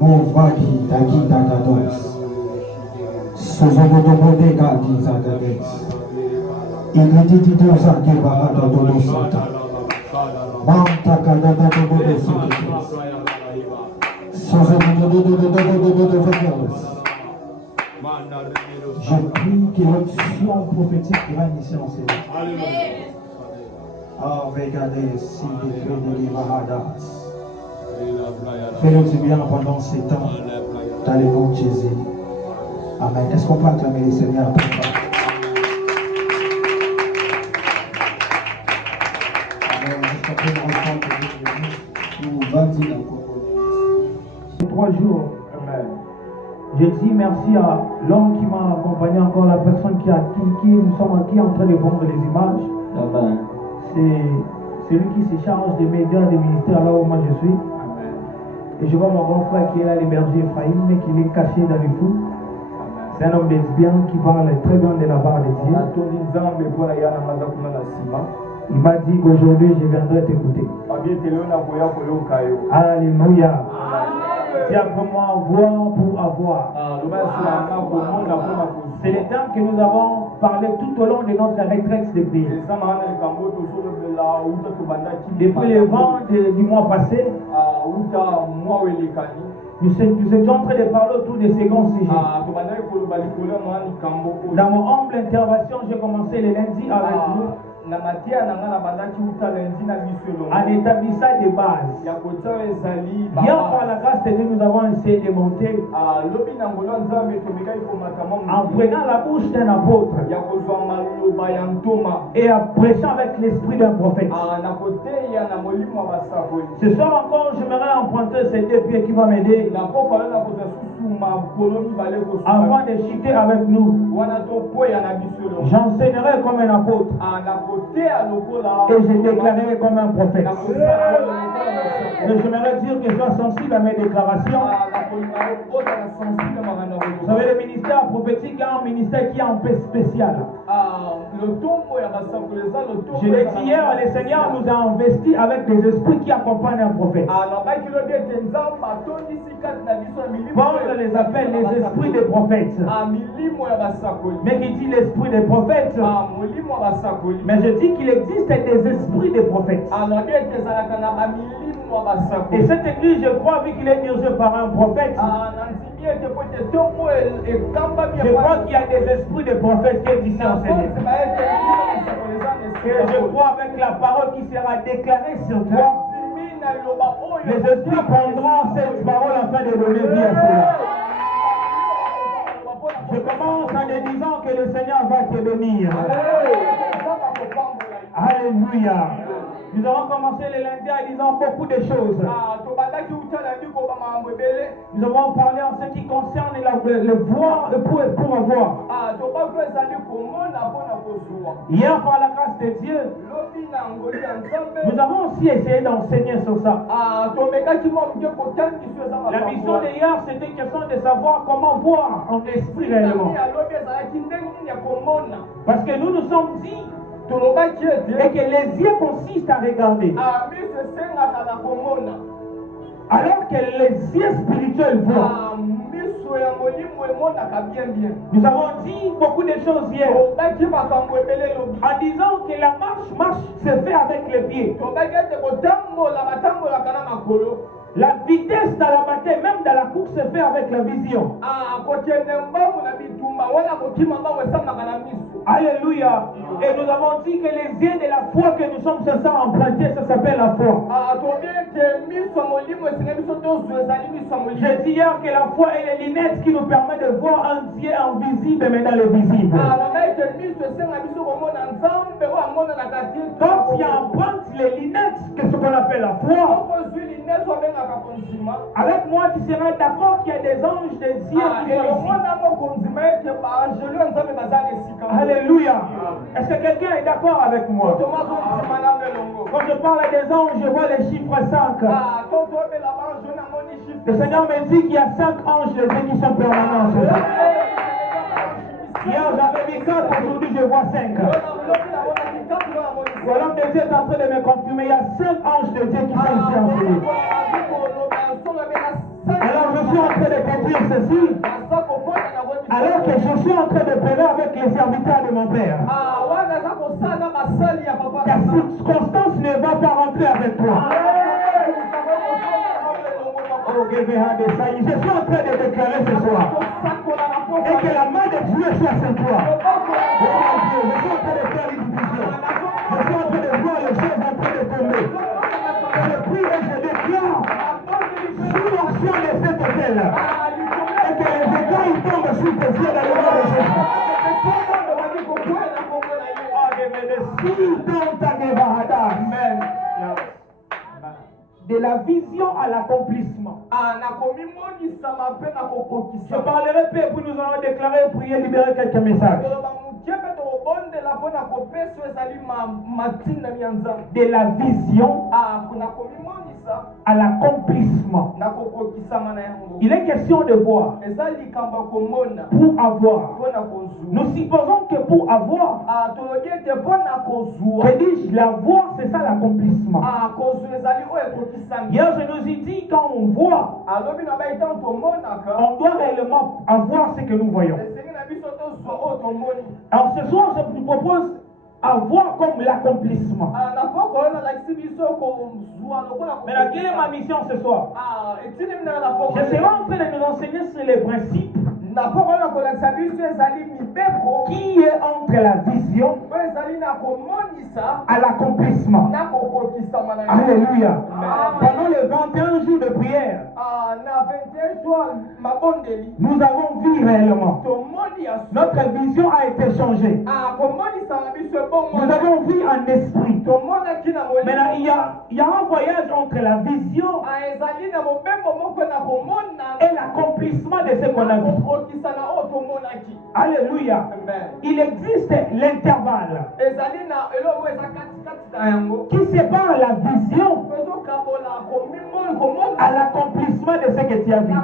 Movaki Dagi Dagados. Sozobodobo Gadi Zagades. Igiti Dosaki Bahada Dolosata. Manta Kadada Dodo Sikis. Sozobodobo Fagales. Je prie que l'option prophétique va initier en Seigneur. Oh, regardez si des Bahadas. Fais-le du bien pendant ces temps, dans le nom de Jésus. Amen. Est-ce qu'on peut acclamer le Seigneur? Amen. Est-ce qu'on peut nous reprendre nous bâtir encore 3 jours. Amen. Je dis merci à l'homme qui m'a accompagné, encore la personne qui nous sommes qui est en train de vendre les images. Amen. C'est lui qui se charge des médias, des ministères là où moi je suis. Amen. Et je vois mon grand frère qui est là, le berger Ephraim, mais qui est caché dans les fous. C'est un homme lesbien qui parle très bien de la part de Dieu. Il m'a dit qu'aujourd'hui je viendrai t'écouter. Alléluia. Dis après moi, voir pour avoir. C'est le temps que nous avons parlé tout au long de notre retraite de prière. Depuis le vent du mois passé, nous étions en train de parler autour de ces grands sujets. Dans mon humble intervention, j'ai commencé le lundi avec nous. En établissant des bases. Hier, par la grâce de Dieu, nous avons essayé de monter en prenant la bouche d'un apôtre et en prêchant avec l'esprit d'un prophète. Ce soir encore, j'aimerais emprunter ces 2 pieds qui vont m'aider avant de chuter avec nous. J'enseignerai comme un apôtre et je déclarerai comme un prophète. Mais j'aimerais dire que je sois sensible à mes déclarations. Vous savez, le ministère prophétique a un ministère qui est un peu spécial. Je l'ai dit hier, le Seigneur nous a investis avec des esprits qui accompagnent un prophète. Paul les appelle les esprits des prophètes. Mais qui dit l'esprit des prophètes? Mais je dis qu'il existe des esprits des prophètes. Et cette église, je crois, vu qu'il est dirigé par un prophète, je crois qu'il y a des esprits de prophètes qui existent en Seigneur. Et je crois avec la parole qui sera déclarée sur toi, les esprits prendront cette parole afin de donner vie à cela. Je commence en te disant que le Seigneur va te bénir. Alléluia. Nous avons commencé le lundi en disant beaucoup de choses. Nous avons parlé en ce qui concerne le voir pour avoir. Hier, par la grâce de Dieu, nous avons aussi essayé d'enseigner sur ça. La mission d'hier, c'était question de savoir comment voir en esprit réellement. Parce que nous nous sommes dit et que les yeux consistent à regarder. Alors que les yeux spirituels voient. Nous avons dit beaucoup de choses hier. En disant que la marche se fait avec les pieds. La vitesse dans la bataille, même dans la course, se fait avec la vision. Alléluia. Et nous avons dit que les yeux de la foi que nous sommes censés emprunter, ça s'appelle la foi. J'ai dit hier que la foi est les lunettes qui nous permettent de voir un Dieu invisible mais dans le visible. Quand tu empruntes les lunettes, qu'est-ce qu'on appelle la foi? Avec moi, tu seras d'accord qu'il y a des anges de Dieu qui sont ici. Alléluia. Est-ce que quelqu'un est d'accord avec moi? Quand je parle des anges, je vois les chiffres 5. Le Seigneur me dit qu'il y a 5 anges de Dieu qui sont permanents. Hier, j'avais mis 4, aujourd'hui je vois 5. L'homme de Dieu est en train de me confirmer, il y a 5 anges de Dieu qui sont ici en ce lieu. Alors je suis suis en train de détruire ceci, alors que je suis en train de parler avec les serviteurs de mon Père. Ta circonstance ne va pas rentrer avec toi. Oh, je suis en train de déclarer ce soir. Et que la main de Dieu soit sur toi. Oh mon Dieu, je suis en train de faire une division. Je suis en train de voir les choses en train de tomber. Je prie et je déclare sous l'onction de cet hôtel. Et que les écailles tombent sur tes yeux dans le nom de Jésus. Amen. De la vision à l'accomplissement. Je parlerai peu, puis nous allons déclarer, prier, libérer quelques messages. De la vision à l'accomplissement. Il est question de voir pour avoir. Nous supposons que pour avoir, que dis-je, la voir, c'est ça l'accomplissement. Hier, je nous ai dit, quand on voit, on doit réellement avoir ce que nous voyons. Alors ce soir, je vous propose avoir comme l'accomplissement. Maintenant, quelle est ma mission ce soir? Je serai en train de nous enseigner sur les principes qui est entre la vision à l'accomplissement. Alléluia. Pendant les 21 jours de prière, nous avons vu réellement. Notre vision a été changée. Nous avons vu en esprit. Maintenant, il y a un voyage entre la vision et l'accomplissement de ce qu'on a vu. Alléluia. Il existe l'intervalle qui sépare la vision à l'accomplissement de ce que tu as vu.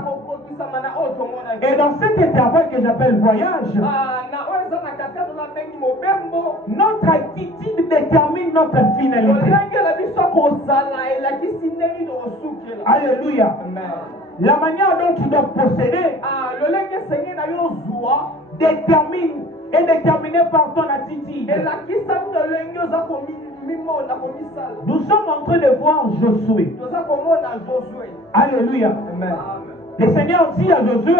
Et dans cet intervalle que j'appelle voyage, notre attitude détermine notre finalité. Alléluia. La manière dont tu dois posséder détermine est déterminée par ton attitude. Nous sommes en train de voir Josué. Alléluia. Le Seigneur dit à Josué,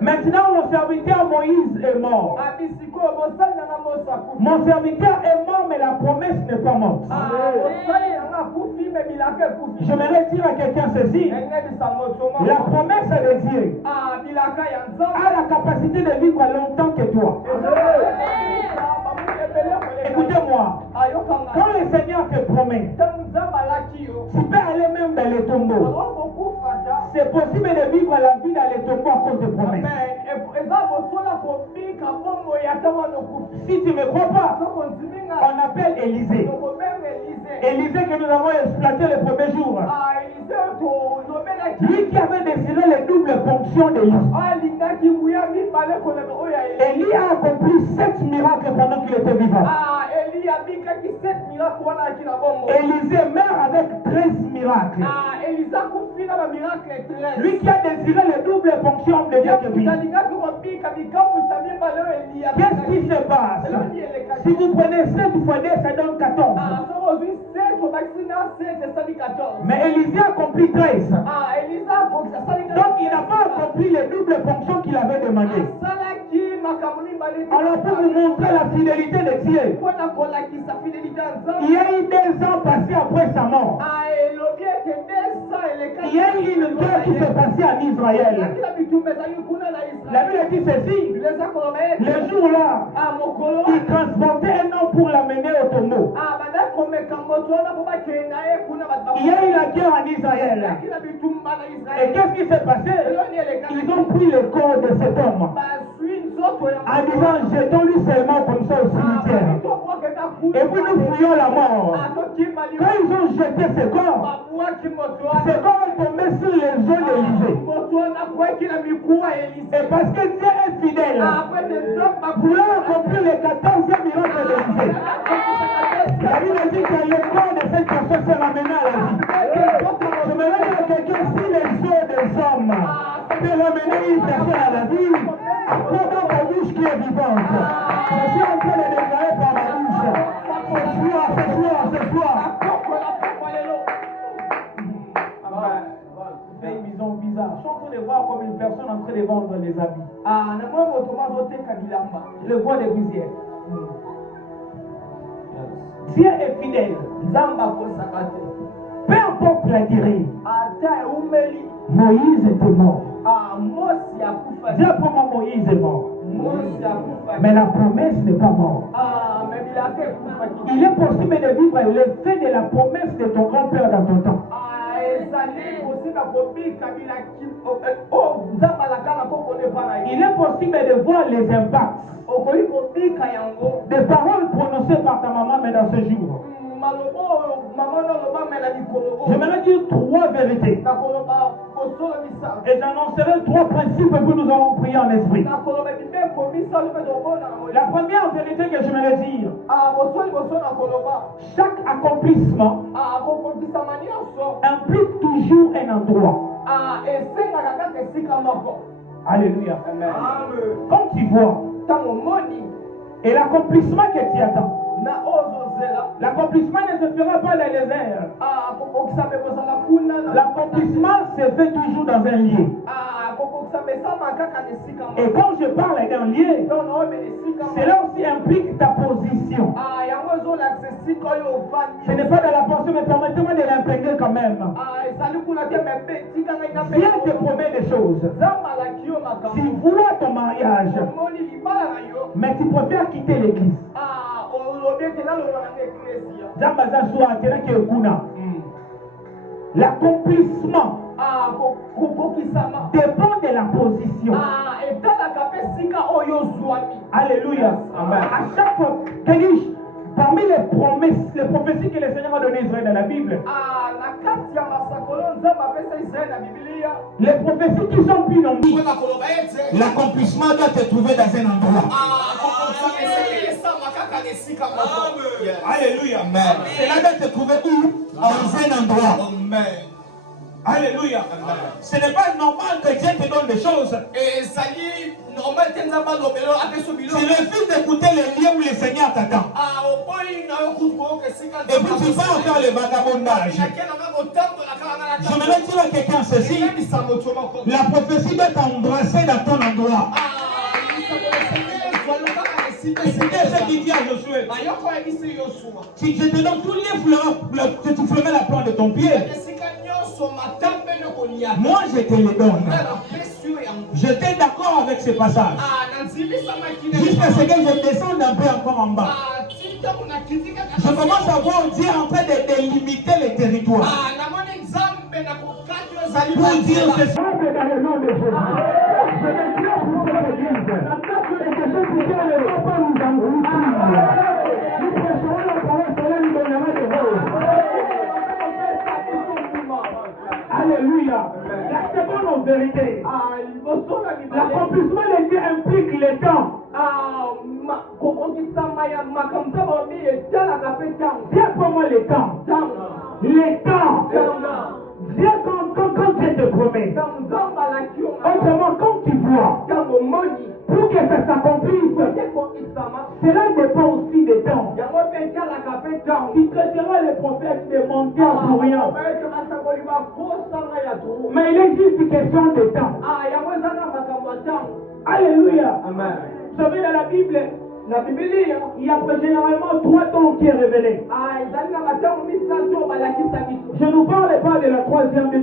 maintenant mon serviteur Moïse est mort. Mon serviteur est mort, mais la promesse n'est pas morte. Je voudrais dire à quelqu'un ceci. La promesse de Dieu a la capacité de vivre longtemps que toi. Écoutez-moi, quand le Seigneur te promet, tu peux aller même dans les tombeaux. C'est possible de vivre la vie dans les tombeaux à cause de promesses. Si tu ne me crois pas, on appelle Élisée. Élisée que nous avons exploité le premier jour. Lui qui avait désiré les doubles fonctions d'Élie. Élie a accompli 7 miracles pendant qu'il était vivant. Élisée meurt avec 13 miracles. Lui qui a désiré les doubles fonctions de Dieu. Qu'est-ce qui se passe? Si vous prenez 7 fois 2, ça donne 14. Mais Élisée a accompli 13. Donc il n'a pas accompli les doubles fonctions qu'il avait demandées. Alors pour vous montrer la fidélité de Dieu, il y a eu 2 ans passés après sa mort. Il y a eu une guerre qui s'est passée en Israël. La Bible dit ceci. Le jour-là, il transportait un homme pour l'amener au tombeau. Il y a eu la guerre en Israël. Et qu'est-ce qui s'est passé? Ils ont pris le corps de cet homme en disant jetons-lui seulement comme ça au cimetière. Et puis nous fouillons la mort. Quand ils ont jeté ce corps est tombé sur les yeux d'Élisée. Et parce que Dieu est fidèle, voulant accomplir les 14e miracles d'Élisée, la Bible dit que le corps de cette personne s'est ramené à la vie. Je me lève à quelqu'un si les yeux de les hommes de ramener une personne à la vie pendant ma bouche qui est vivante. Je suis en train de déclarer par ma bouche. Ce soir. C'est une vision bizarre. Je suis en train de voir comme une personne en train de vendre les habits. Je le vois depuis hier. Dieu est fidèle. Peu importe la durée. Moïse était mort. Dieu pour moi, Moïse est mort. Mais la promesse n'est pas morte. Il est possible de vivre l'effet de la promesse de ton grand-père dans ton temps. Il est possible de voir les impacts des paroles prononcées par ta maman, mais dans ce jour. J'aimerais dire 3 vérités. Et j'annoncerai 3 principes que nous allons prier en esprit. La première vérité que j'aimerais dire, chaque accomplissement implique toujours un endroit. Alléluia. Quand tu vois et l'accomplissement que tu attends, l'accomplissement ne se fera pas dans les airs. L'accomplissement se fait toujours dans un lieu. Et quand je parle d'un lieu, cela aussi implique ta position. Ce n'est pas de la pensée, mais permettez-moi de l'imprégner quand même. Dieu te promet des choses. Tu vois ton mariage, mais tu préfères quitter l'église. L'accomplissement dépend de la position. Alléluia. À chaque fois, parmi les promesses, les prophéties que le Seigneur a données à Israël dans la Bible, les prophéties qui sont plus nombreuses, l'accomplissement doit se trouver dans un endroit. Alléluia. Cela doit se trouver où? Dans un endroit. Alléluia. Ce n'est pas normal que Dieu te donne des choses. Tu refuses d'écouter les lieux où le Seigneur t'attend. Et puis tu vas faire le vagabondage. J'aimerais dire à quelqu'un ceci. La prophétie doit t'embrasser dans ton endroit. Écoutez ce qu'il dit à Josué. Si je te donne tous les fleurs, que tu fleurais la plante de ton pied, moi je te les donne. J'étais d'accord avec ce passage. Jusqu'à ce que je descende un peu encore en bas. Je commence à voir Dieu en train de délimiter les territoires. Pour dire ce soir dans le nom de Jésus. Je déclare pour cette église. Et que ce pouvoir ne va pas nous engloutir. Nous prêcherons la parole, cela nous donnera des roses. Alléluia. La seconde vérité. L'accomplissement de Dieu implique le temps. Dieu pour moi le temps. Le temps. Dieu quand Dieu te promet. Autrement, quand tu vois, pour que ça s'accomplisse, cela dépend aussi des temps. Tu traiteras les prophètes de menteurs pour rien. Mais il existe une question de temps. Alléluia. Vous savez, dans la Bible, il y a généralement 3 temps qui est révélé. Je ne vous parle pas de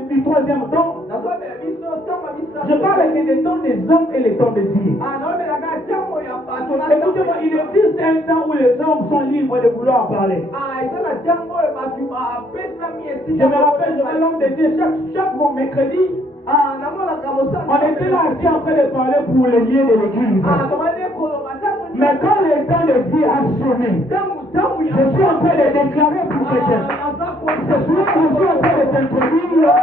du troisième temps. Je parle des temps des hommes et les temps des Dieu. Écoutez-moi, il existe un temps où les hommes sont libres de vouloir parler. Je me rappelle, je l'homme de Dieu, chaque mercredi, on était là assis en train de parler pour les lieux de l'église. Mais quand le temps de Dieu a sonné, je suis en train de déclarer pour quelqu'un. Ce soir, je suis en train de t'introduire.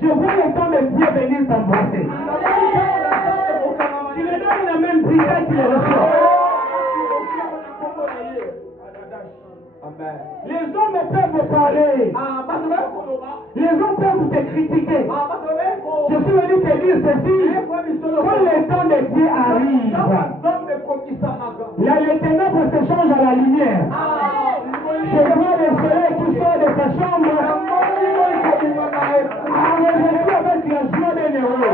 Je vois le temps de Dieu venir t'embrasser. Tu le donnes la même brigade, tu le reçois. Les hommes peuvent parler. Les hommes peuvent te critiquer. Je suis venu te dire ceci. Quand le temps de Dieu arrive, les ténèbres se changent à la lumière. Je vois le soleil qui sort de sa chambre. Avec la joie d'un héros.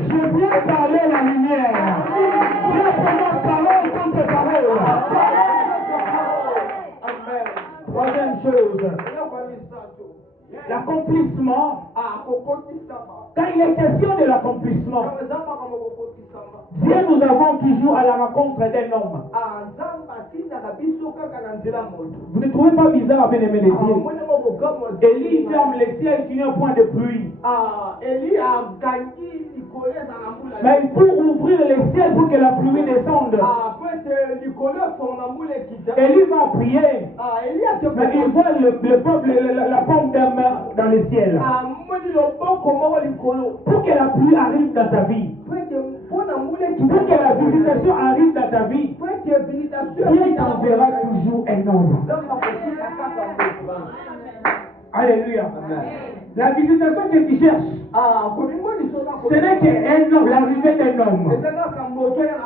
Je viens parler la lumière. Viens prendre parole contre parole. Troisième chose, l'accomplissement. Quand il est question de l'accomplissement, Dieu nous avons toujours à la rencontre d'un homme. Vous ne trouvez pas bizarre, bien aimé les cieux? Élie ferme les ciels qui n'ont point de pluie. Mais il faut ouvrir les ciels pour que la pluie descende. Élie va prier. Mais il voit le peuple, la pomme d'homme dans le ciel. Pour que la pluie arrive dans ta vie, pour que la visitation arrive dans ta vie, Dieu t'enverra toujours un homme. Alléluia. La visitation que tu cherches, ce n'est qu'un homme, l'arrivée d'un homme.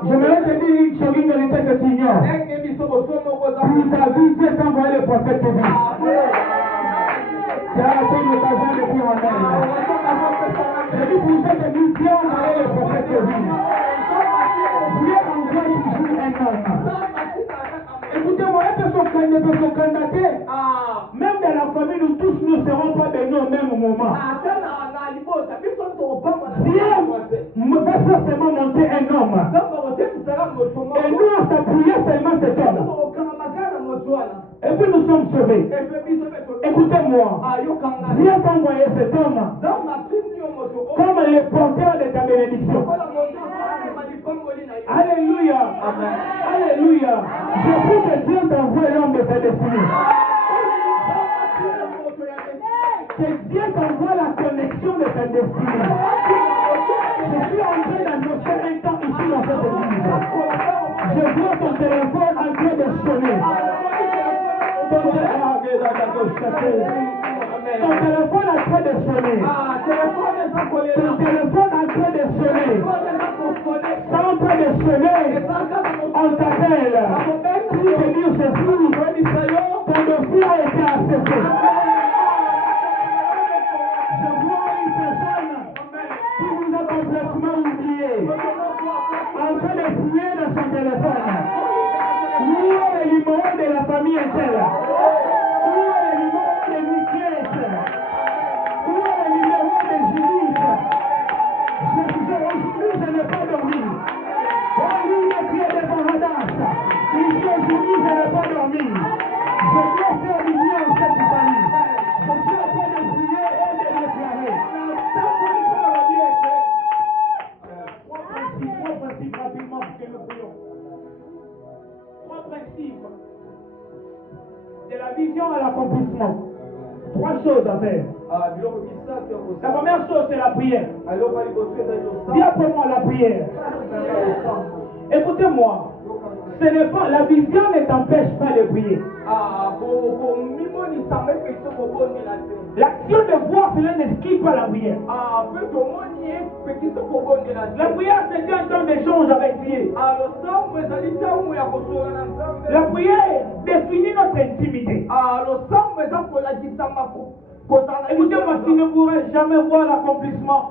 Je me vais te dire une chose, une vérité que tu ignores. Pour ta vie, Dieu t'a envoyé le prophète de vie. Tu as raté une occasion de dire amen. Je dis pour cette nuit, Dieu a envoyé le prophète de vie. Dieu envoie toujours un homme. Écoutez-moi, une personne ne peut se candidater. Même dans la famille, nous tous ne serons pas bénis au même moment. Dieu va forcément monter un homme. Et nous, on s'appuyait seulement cet homme. Et puis nous sommes sauvés. Écoutez-moi. Dieu t'a envoyé cet homme comme le porteur de ta bénédiction. Alléluia. Alléluia. Je prie que Dieu t'envoie l'homme de ta destinée. Que Dieu t'envoie la connexion de ta destinée. Je suis entré d'annoncer un temps ici dans cette église. Je vois ton téléphone en train de sonner. Ton téléphone en train de sonner. Ton téléphone en train de sonner. Ça en train de sonner. On t'appelle. Pour te dire ceci. Ton dossier a été accepté. Je vois une personne qui vous a complètement oublié. En train de fouiller dans son téléphone. Où est le numéro de la famille interne? Où est le numéro de Mickey? Où est le numéro de Judith? Aujourd'hui, je n'ai pas dormi. Oh, lui, il a crié devant Hadas. Il dit aujourd'hui, je n'ai pas dormi. Je dois faire du bien en cette famille. Je suis en train de prier et de déclarer. Trois principes rapidement pour que nous prions. Trois principes de la vision à l'accomplissement. Trois choses à faire. La première chose, c'est la prière. Dis après moi la prière. Écoutez-moi. Ce n'est pas, la vision ne t'empêche pas de prier. L'action de voir, cela n'esquive pas la prière. La prière, c'est un temps d'échange avec Dieu. La prière définit notre intimité. Écoutez-moi, tu ne pourrais jamais voir l'accomplissement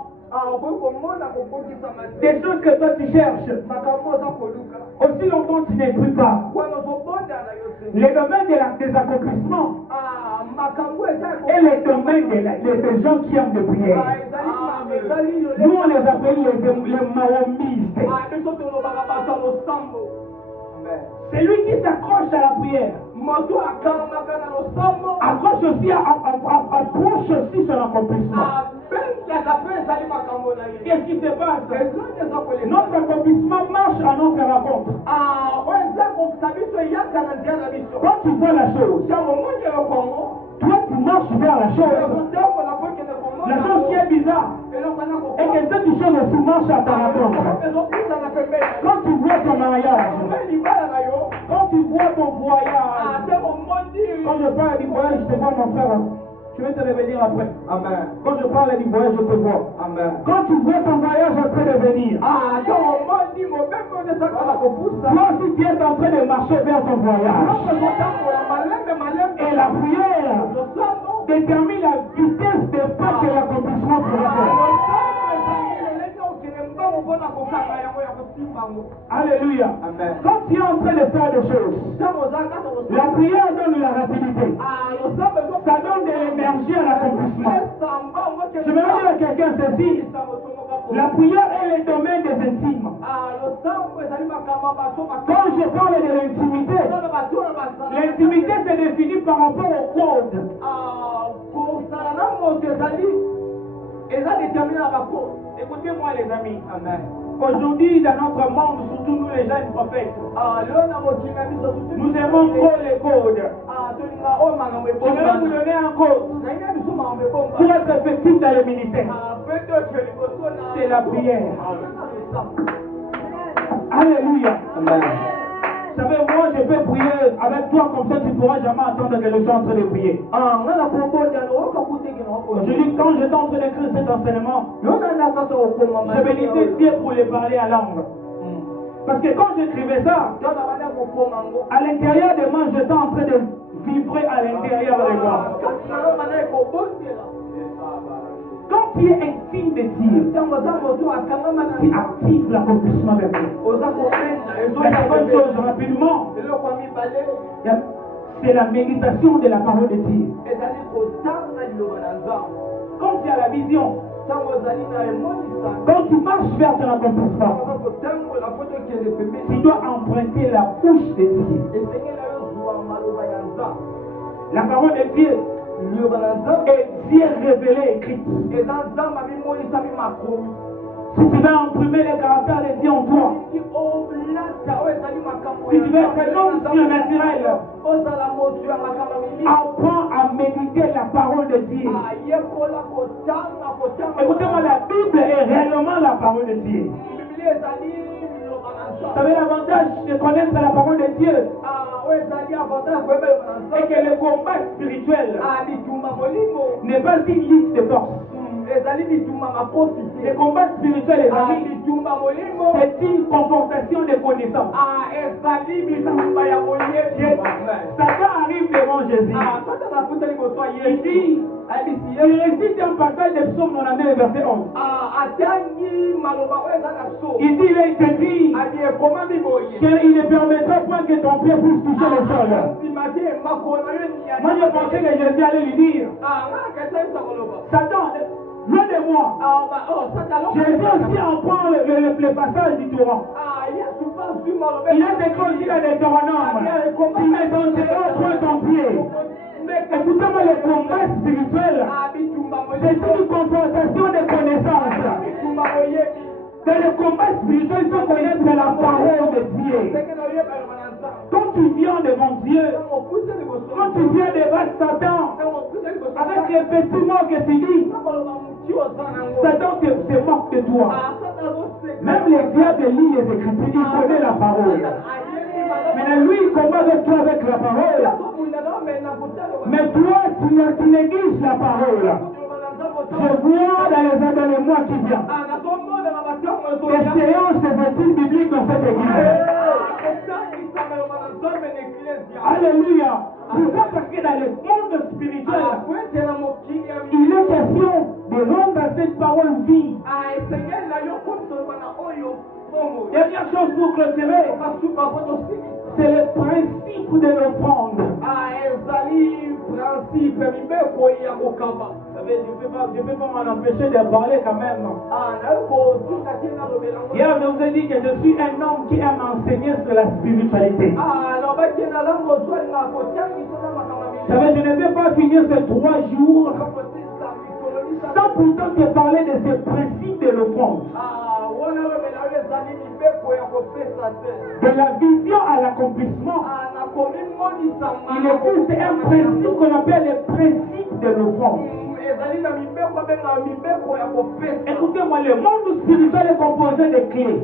des choses que toi tu cherches. Aussi longtemps tu n'écris pas. Les domaines des accomplissements et les domaines des gens qui aiment de prière. Nous on les appelle les mahomistes. C'est lui qui s'accroche à la prière. Accroche aussi, approche aussi son accomplissement. Qu'est-ce qui se passe? Notre accomplissement marche à notre rencontre. Quand tu vois la chose, toi tu marches vers la chose. La chose qui est bizarre est que cette chose aussi marche à ta rencontre. Quand tu vois ton mariage, quand tu vois ton voyage, quand je parle du voyage, je te vois mon frère. Je vais te revenir après. Amen. Quand je parle du voyage, je te vois. Amen. Quand tu vois ton voyage en train de venir, toi aussi tu es en train de marcher vers ton voyage. Et la prière détermine la vitesse de pas que l'accomplissement pourra faire. Alléluia. Amen. Quand tu es en train de faire des choses, la prière donne la rapidité. Ça donne de l'énergie à l'accomplissement. Je vais dire à quelqu'un ceci. La prière est le domaine des intimes. Quand je parle de l'intimité, l'intimité se définit par rapport au code. Écoutez-moi les amis. Amen. Aujourd'hui, dans notre monde, surtout nous les jeunes prophètes, nous aimons trop les codes. Je vais vous donner un code pour être effectif dans le ministère. C'est la prière. Alléluia. Amen. Vous savez, moi je peux prier avec toi comme ça, tu ne pourras jamais entendre que je suis en train de prier. Je dis, quand j'étais en train d'écrire cet enseignement, je bénissais Dieu pour les parler à langue. Parce que quand j'écrivais ça, à l'intérieur de moi, j'étais en train de vibrer à l'intérieur de moi. Quand tu es intime de Dieu, tu actives l'accomplissement de Dieu. La seconde chose, rapidement, c'est la méditation de la parole de Dieu. Quand tu as la vision, quand tu marches vers ton accomplissement, tu dois emprunter la bouche de Dieu. La parole de Dieu est Dieu révélé, écrite. Si tu veux imprimer les caractères de Dieu en toi, si tu veux être un homme surnaturel, apprends à méditer la parole de Dieu. Écoutez-moi, la Bible est réellement la parole de Dieu. Vous savez l'avantage de connaître la parole de Dieu et que le combat spirituel n'est pas une liste de forces. Le combat spirituel, les amis, c'est une confrontation de connaissances. Satan arrive devant Jésus. Il récite un passage de Psaume 99, verset 11. Il dit, il est écrit qu'il ne permettra pas que ton pied puisse toucher le sol. Moi, je pensais que Jésus allait lui dire, Satan, loin de moi. Jésus aussi en prend le passage du torrent. Il a écrit aussi dans les Deutéronomes, tu mets ton terreau, point ton pied. Écoutez-moi, le combat spirituel, c'est une confrontation de connaissances. Dans le combat spirituel, il faut connaître la parole de Dieu. Quand tu viens devant Dieu, quand tu viens devant Satan, avec les petits mots que tu dis, Satan se moque de toi. Même les diables lisent les Écritures, il connaît la parole. Mais lui, il combat avec toi avec la parole. Mais toi, tu négliges la parole. Je vois dans les mois qui viennent des séances des études bibliques dans cette église. Alléluia. Pourquoi? Parce que dans le monde spirituel, il est question de rendre à cette parole vie. Dernière chose pour clôturer, c'est le principe de l'offrande. Je ne peux pas m'en empêcher de parler quand même. Hier, je vous ai dit que je suis un homme qui aime enseigner sur la spiritualité. Vous savez, je ne peux pas finir ces 3 jours sans pourtant te parler de ce principe de l'offrande. De la vision à l'accomplissement. Il existe un principe qu'on appelle le principe de l'offrande. Écoutez-moi, le monde spirituel est composé de clés.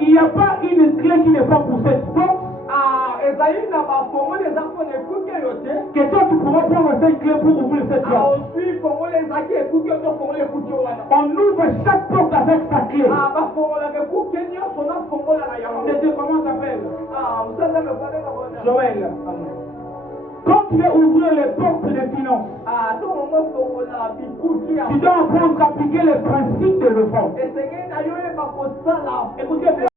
Il n'y a pas une clé qui n'est pas pour cette porte. Que toi tu pourras prendre cette clé pour ouvrir cette porte. On ouvre chaque porte avec sa clé. Monsieur, comment s'appelle? Joël. Quand tu veux ouvrir les portes des finances, tu dois apprendre à appliquer les principes de l'offrande. Écoutez bien,